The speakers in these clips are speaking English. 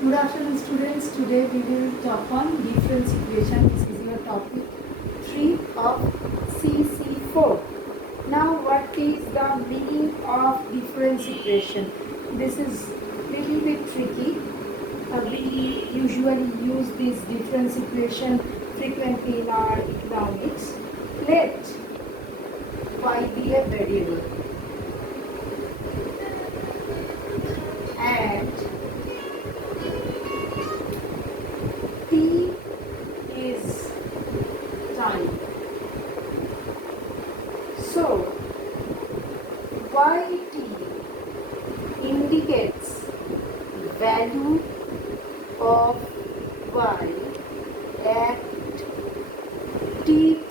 Good afternoon, students. Today we will talk on difference equation. This is your topic 3 of CC4. Now, what is the meaning of difference equation? This is little bit tricky. We usually use this difference equation frequently in our economics. Let y be a variable and t is time. So, yt indicates value of y at tth,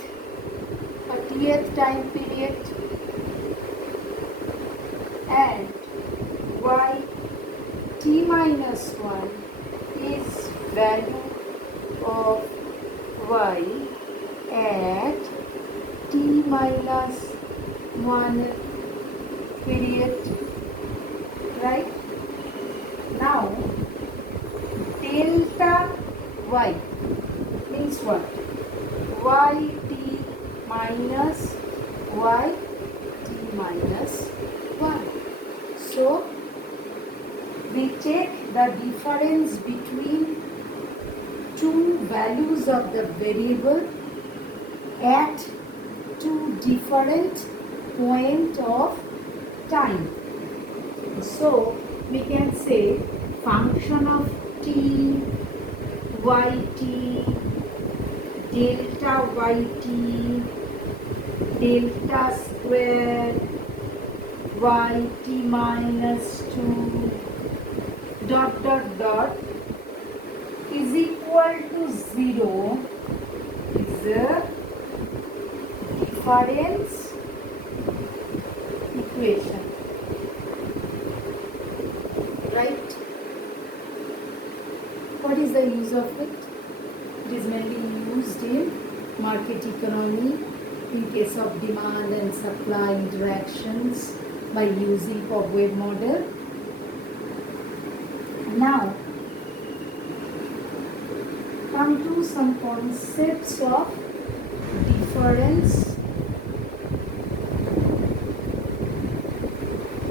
30th time period, and y t minus 1 is value of y at t minus 1 period, right? Now, delta y means what? Yt minus yt minus 1. So, we take the difference between two values of the variable at two different points of time. So, we can say function of t, yt, delta yt, delta square, yt minus 2, dot dot dot is equal to 0 is a difference equation, right? What is the use of it? It is mainly used in market economy in case of demand and supply interactions by using Cobweb model. Now, come to some concepts of difference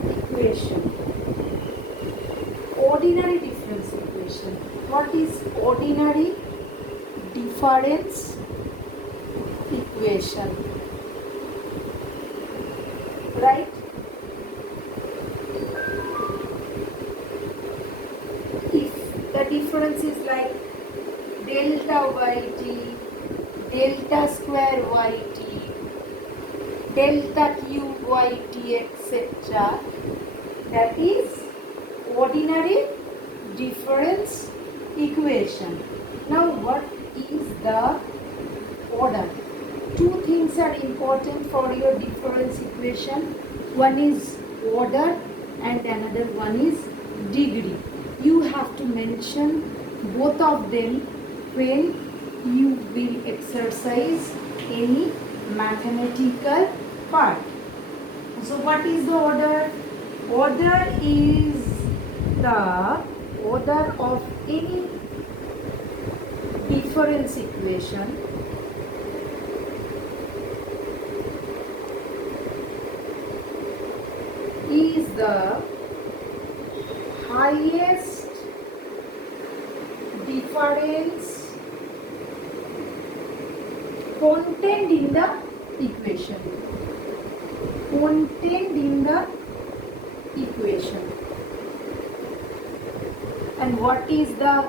equation. Ordinary difference equation. What is ordinary difference equation? Right? If the difference is like delta yt, delta square yt, delta cube yt, etc., that is ordinary difference equation. Now, what is the order? Two things are important for your difference equation. One is order and another one is degree. You have to mention both of them when you will exercise any mathematical part. So, what is the order? Order is the order of any difference equation is the highest difference contained in the equation. Contained in the equation. And what is the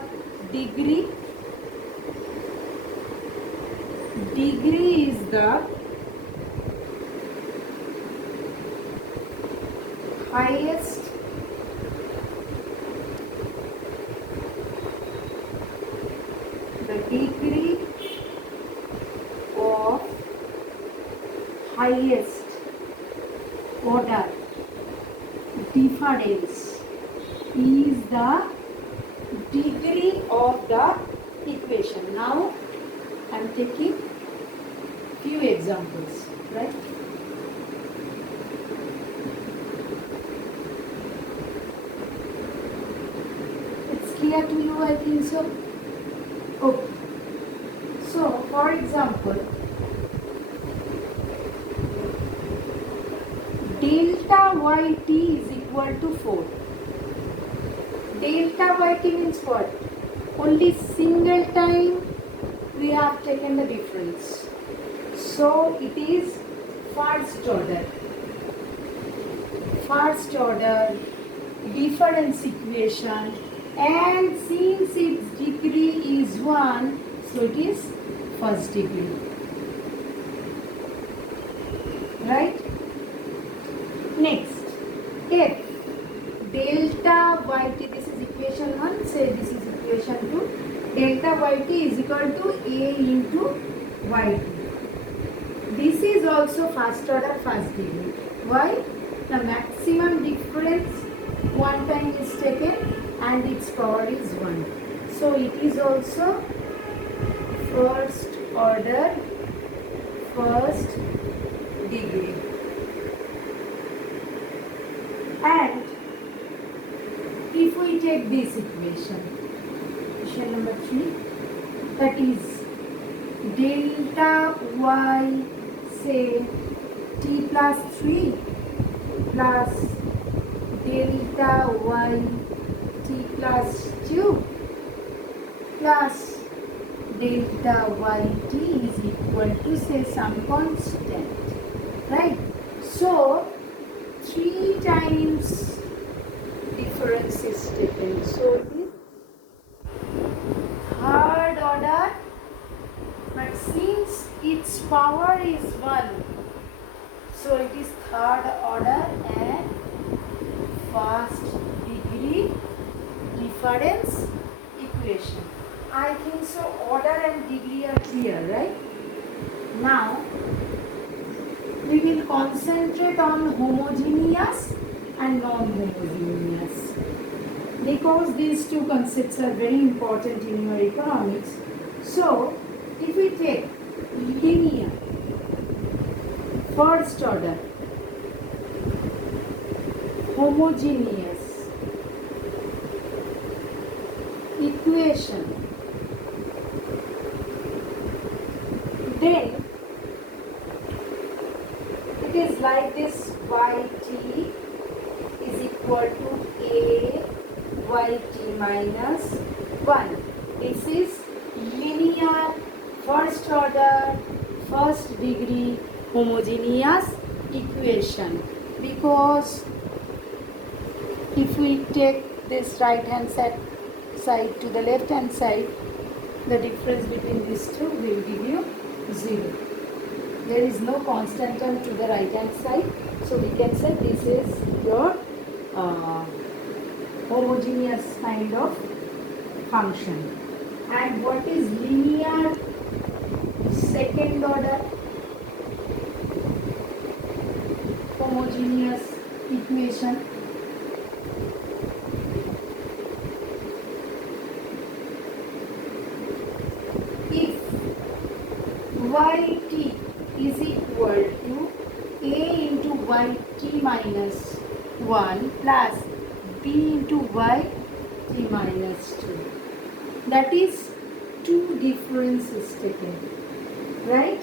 degree? Degree is the highest degree of highest order difference is the degree of the equation. Now I am taking few examples, right? clear to you? I think so. Okay. So, for example, delta yt is equal to 4. Delta yt means what? Only single time we have taken the difference. So it is first order. First order difference equation, and since its degree is 1, so it is first degree. Right? Next, if delta yt, this is equation 1, say this is equation 2, delta yt is equal to a into yt. This is also first order first degree. Why? The maximum difference one time is taken and its power is 1. So it is also first order first degree. And if we take this equation number 3, that is delta y, say t plus 3 plus delta y t plus 2 plus delta yt is equal to, say, some constant, right? So 3 times difference is taken. So it is third order, but since its power is 1, so it is third order and first degree difference equation. I think so order and degree are clear, right? Now we will concentrate on homogeneous and non-homogeneous, because these two concepts are very important in your economics. So if we take linear first order homogeneous equation, then it is like this: yt is equal to a yt minus 1. This is linear first order first degree homogeneous equation, because if we take this right hand side to the left hand side, the difference between these two will give you 0. There is no constant term to the right hand side, so we can say this is your homogeneous kind of function. And what is linear second order homogeneous equation? If yt is equal to a into yt minus 1 plus b into yt minus 2, that is 2 differences taken, right?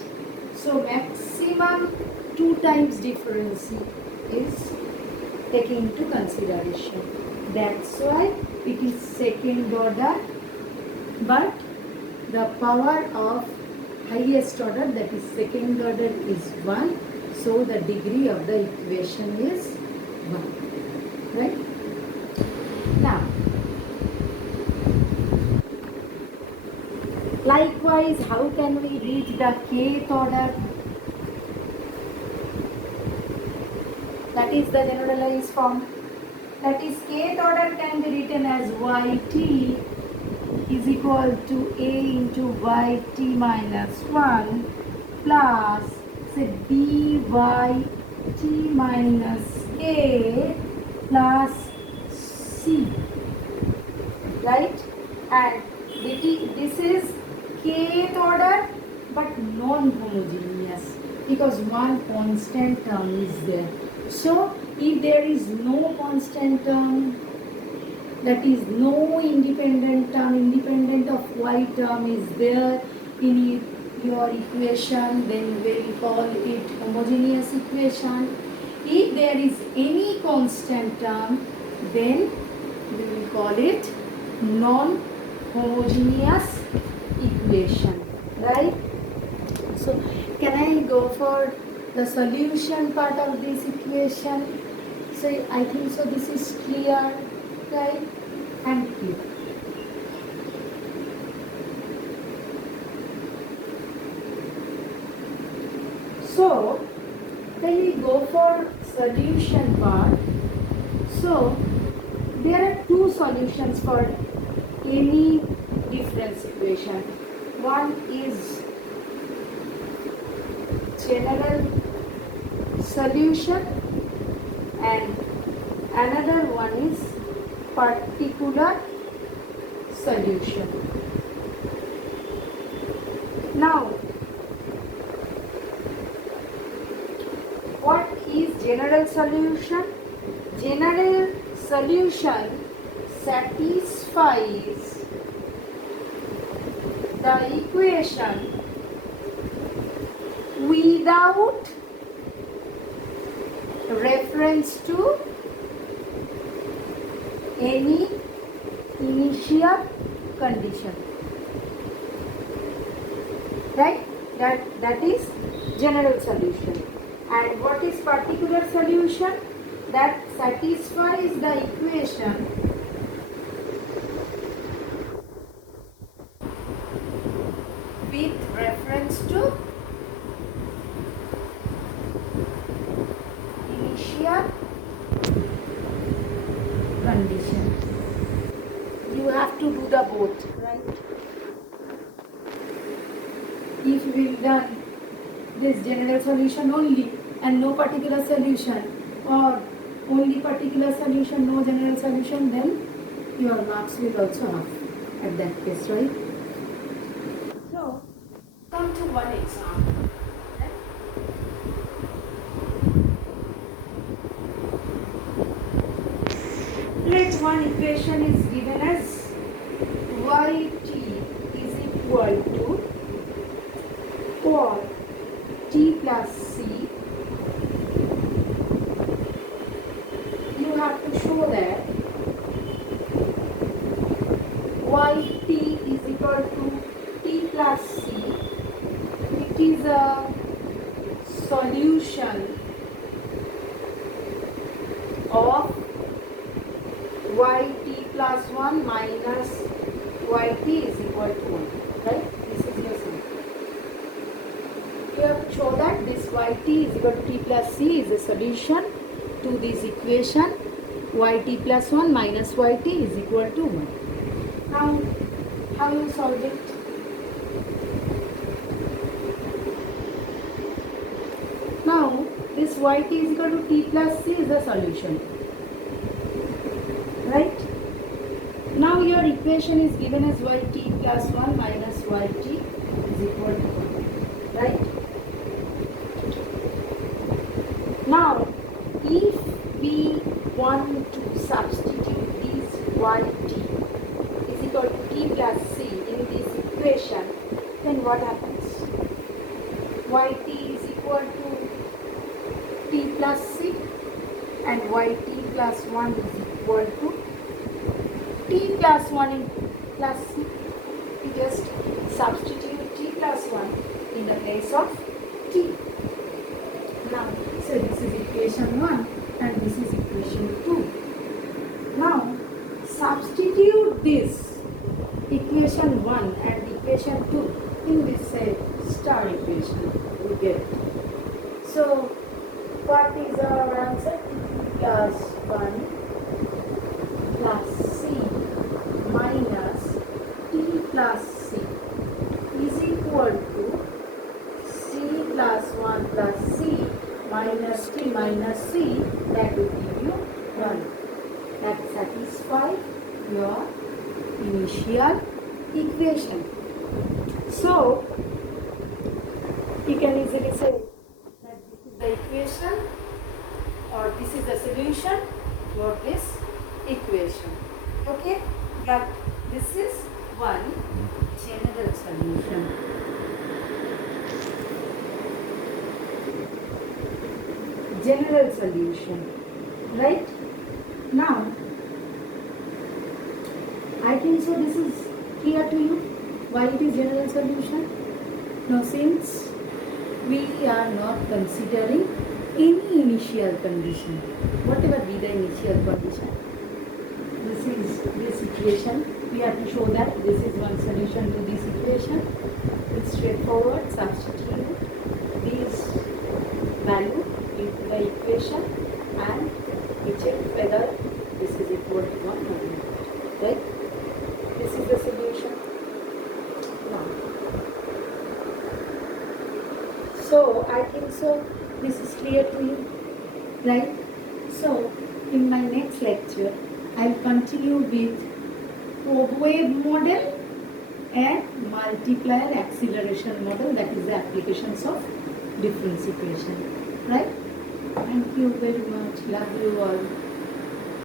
So maximum 2 times difference is taken into consideration. That's why it is second order, but the power of highest order, that is second order, is 1. So the degree of the equation is 1, right? Now likewise, how can we reach the kth order? That is the generalized form. That is, kth order can be written as yt is equal to a into yt minus 1 plus, say, byt minus a plus c, right? And this is kth order but non-homogeneous, because one constant term is there. So if there is no constant term, that is no independent term, independent of y term is there in your equation, then we will call it homogeneous equation. If there is any constant term, then we will call it non-homogeneous equation, right? So can I go for the solution part of this equation? So I think so this is clear, right? Thank you. So when we go for solution part, so there are two solutions for any difference equation. One is general solution and another one is particular solution. Now, what is general solution? General solution satisfies the equation without reference to any initial condition, right? That is general solution. And what is particular solution? That satisfies the equation with reference to initial condition. You have to do the both, right? If we done this general solution only and no particular solution, or only particular solution, no general solution, then your marks will also half at that case, right? So come to one example. Let one equation is given as yt is equal to for t plus c. You have to show that yt is equal to t plus c. It is a solution of yt plus 1 minus yt is equal to 1, right? This is your solution. You have to show that this yt is equal to t plus c is a solution to this equation yt plus 1 minus yt is equal to 1. Now, how you solve it? Now, this yt is equal to t plus c is a solution, right? Now your equation is given as yt plus 1 minus yt is equal to 1, right? Now, if we want to substitute this yt is equal to t plus c in this equation, then what happens? Yt is equal to t plus c and yt plus 1 is equal to t plus 1 in plus c. We just substitute t plus 1 in the place of t. Now, so this is equation 1 and this is equation 2. Now, substitute this equation 1 and equation 2 in this star equation we get. So, what is our answer? T plus 1 plus c minus t plus c is equal to c plus 1 plus c minus t minus c, that will give you 1. That satisfies your initial equation. So, you can easily say that this is the equation or this is the solution for this equation. Okay, but this is one general solution. General solution, right? Now, I think so this is clear to you why it is general solution. Now, since we are not considering any initial condition, whatever be the initial condition, this is this equation. We have to show that this is one solution to this equation. It's straightforward. Substitute this value into the equation and we check whether this is equal to 1 or not. Right? This is the solution. Now, so I think so this is clear to you, right? So in my next lecture I'll continue with wave model and multiplier acceleration model, that is the applications of difference equation, right? Thank you very much. Love you all.